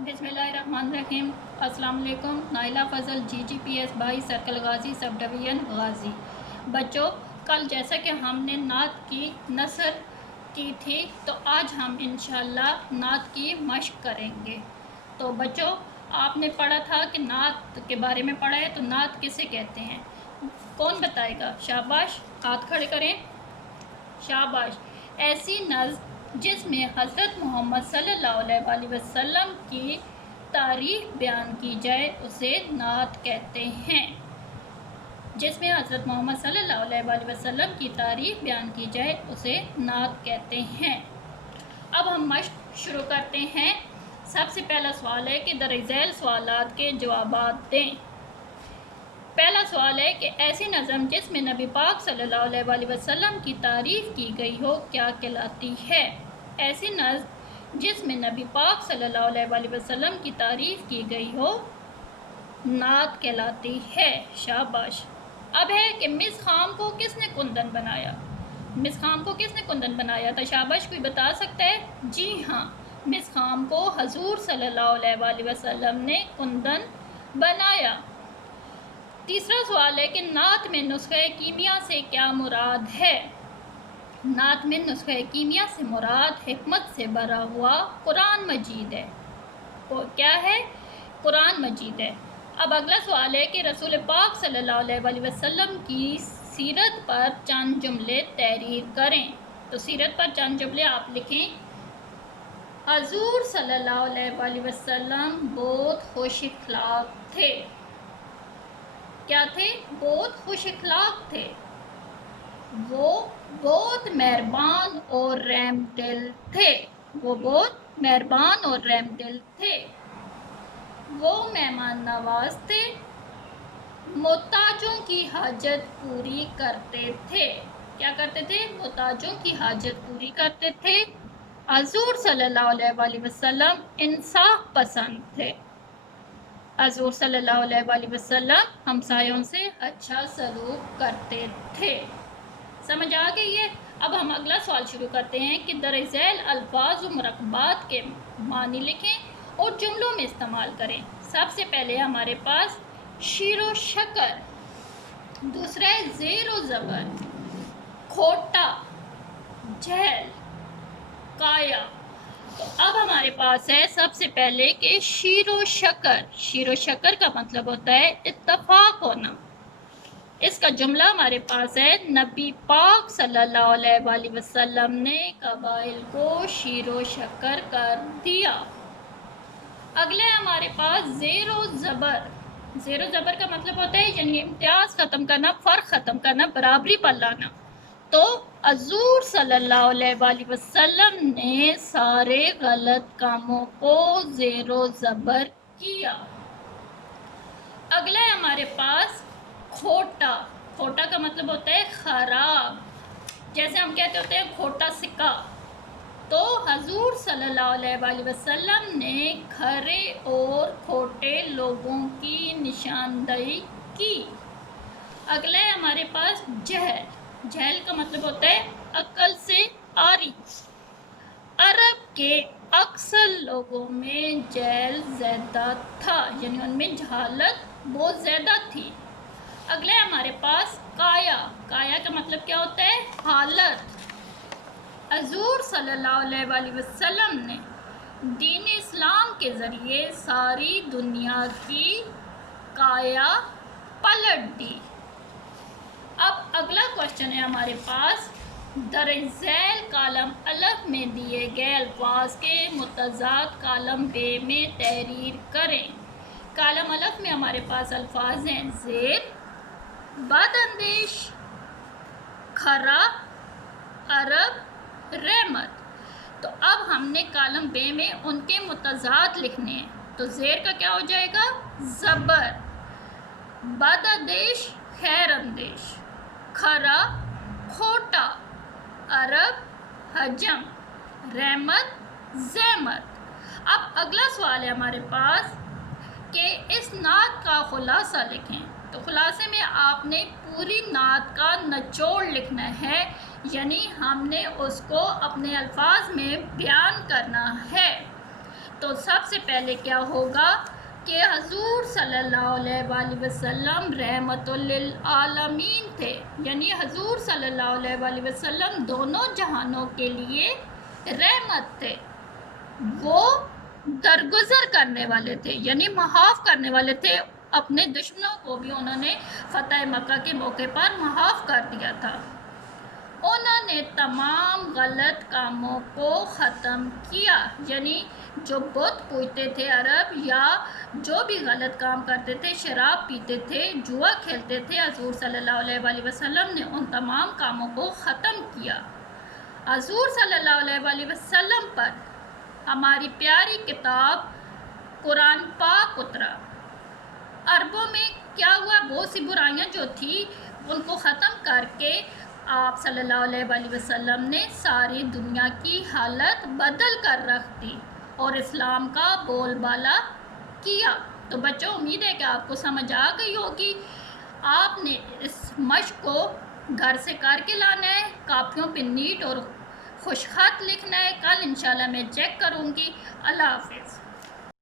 बिस्मिल्लाहिर्रहमानिर्रहीम। अस्सलाम वालेकुम। Naila Fazal GGPS 22 circle Ghazi subdivision Ghazi. बच्चों, कल जैसा कि हमने नात की नसर की थी, तो आज हम इंशाअल्लाह नात की मश्क करेंगे। तो बच्चों, आपने पढ़ा था कि नात के बारे में पढ़ा है, तो नात किसे कहते हैं? कौन बताएगा? शाबाश, हाथ खड़े करें। शाबाश। ऐसी नज़्म जिसमें हज़रत मोहम्मद सल्लल्लाहु अलैहि वसल्लम की तारीफ़ बयान की जाए उसे नात कहते हैं। जिसमें हज़रत मोहम्मद सल्लल्लाहु अलैहि वसल्लम की तारीफ़ बयान की जाए उसे नात कहते हैं। अब हम मश्क शुरू करते हैं। सबसे पहला सवाल है कि दर झैल सवालात के जवाबात दें। पहला सवाल है कि ऐसी नज़म जिसमें नबी पाक सल्लल्लाहु अलैहि वसल्लम की तारीफ़ की गई हो क्या कहलाती है? ऐसी नज़म जिसमें नबी पाक सल्लल्लाहु अलैहि वसल्लम की तारीफ़ की गई हो नात कहलाती है। शाबाश। अब है कि मिस खाम को किसने कुंदन बनाया? मिस खाम को किसने कुंदन बनाया था? शाबाश, कोई बता सकता है? जी हाँ, मिस खाम को हजूर सल्लल्लाहु अलैहि वसल्लम ने कुंदन बनाया। तीसरा सवाल है कि नात में नुस्ख़े कीमिया से क्या मुराद है? नात में नुस्ख़े कीमिया से मुराद हिकमत से भरा हुआ कुरान मजीद है। वो क्या है? कुरान मजीद है। अब अगला सवाल है कि रसूल पाक सल्लल्लाहु अलैहि वसल्लम की सीरत पर चंद जुमले तहरीर करें। तो सीरत पर चंद जुमले आप लिखें। हजूर सल्लल्लाहु अलैहि वसल्लम बहुत खुश इखलाक थे। क्या थे? बहुत खुश इखलाक थे। वो बहुत मेहरबान और रहमदिल थे। वो बहुत मेहरबान और रहमदिल थे। वो मेहमान नवाज थे। मोहताजों की हाजत पूरी करते थे। क्या करते थे? मोहताजों की हाजत पूरी करते थे। हजूर सल्लल्लाहु अलैहि वसल्लम इंसाफ पसंद थे। हजूर सल्लल्लाहु अलैहि वसल्लम हमसायों से अच्छा सलूक करते थे। समझ आ गई है? अब हम अगला सवाल शुरू करते हैं कि दर झैल अल्फाज व मुरक्कबात के मानी लिखें और जुमलों में इस्तेमाल करें। सबसे पहले हमारे पास शीरो शकर, दूसरा है ज़ेरो ज़बर, खोटा, झैल, काया। तो अब हमारे पास है सबसे पहले कि शीरो शकर। शीरो शकर का मतलब होता है इत्तफाक होना। इसका जुमला हमारे पास है नबी पाक सल्लल्लाहु अलैहि वसल्लम ने कबाइल को शीरो शकर कर दिया। अगले हमारे पास ज़ेरो ज़बर। ज़ेरो ज़बर का मतलब होता है यानी इम्तियाज़ ख़त्म करना, फ़र्क ख़त्म करना, बराबरी पर लाना। तो हजूर सल्लल्लाहु अलैहि वसल्लम ने सारे गलत कामों को ज़ेरो ज़बर किया। अगला है हमारे पास खोटा। खोटा का मतलब होता है ख़राब। जैसे हम कहते होते हैं खोटा सिक्का। तो हजूर सल्लल्लाहु अलैहि वसल्लम ने खरे और खोटे लोगों की निशानदही की। अगला है हमारे पास जहल। जहल का मतलब होता है अक्ल से आरी। अरब के अक्सर लोगों में जहल ज़्यादा था, यानी उनमें जहालत बहुत ज़्यादा थी। अगला है हमारे पास काया। काया का मतलब क्या होता है? हालत। हजूर सल्लल्लाहु अलैहि वसल्लम ने दीन इस्लाम के ज़रिए सारी दुनिया की काया पलट दी। अब अगला क्वेश्चन है हमारे पास दर झैल कालम अलफ में दिए गए अल्फाज के मुतज़ाद कालम बे में तहरीर करें। कालम अलफ में हमारे पास अल्फाज हैं ज़ेर, बदअंदेश, खरा, अरब, रहमत। तो अब हमने कालम बे में उनके मुतज़ाद लिखने हैं। तो ज़ेर का क्या हो जाएगा? ज़बर, बदअंदेश खैर अंदेश, खरा खोटा, अरब हजम, रहमत ज़हमत। अब अगला सवाल है हमारे पास कि इस नात का खुलासा लिखें। तो खुलासे में आपने पूरी नात का निचोड़ लिखना है, यानी हमने उसको अपने अल्फाज में बयान करना है। تو سب سے پہلے کیا ہوگا کہ حضور صلی اللہ علیہ وآلہ وسلم رحمت للعالمین تھے، یعنی حضور صلی اللہ علیہ وآلہ وسلم دونوں جہانوں کے لیے رحمت تھے۔ وہ درگزر کرنے والے تھے، یعنی معاف کرنے والے تھے، اپنے دشمنوں کو بھی انہوں نے فتح مکہ کے موقع پر معاف کر دیا تھا۔ انہوں نے تمام غلط کاموں کو ختم کیا، یعنی جو بت پوجتے تھے عرب یا جو بھی غلط کام کرتے تھے، شراب پیتے تھے، جوا کھیلتے تھے، حضور صلی اللہ علیہ وآلہ وسلم نے ان تمام کاموں کو ختم کیا۔ حضور صلی اللہ علیہ وآلہ وسلم پر ہماری پیاری کتاب قرآن پاک اترا۔ عربوں میں کیا ہوا، بہت سی برائیاں جو تھی ان کو ختم کر کے آپ صلی اللہ علیہ وآلہ وسلم نے ساری دنیا کی حالت بدل کر رکھ دی اور اسلام کا بول بالا کیا۔ تو بچوں، امید ہے کہ آپ کو سمجھ آ گئی ہوگی۔ آپ نے اس مشق کو گھر سے کر کے لانا ہے، کاپیوں پہ نیٹ اور خوش خط لکھنا ہے۔ کل انشاءاللہ میں چیک کروں گی۔ اللہ حافظ۔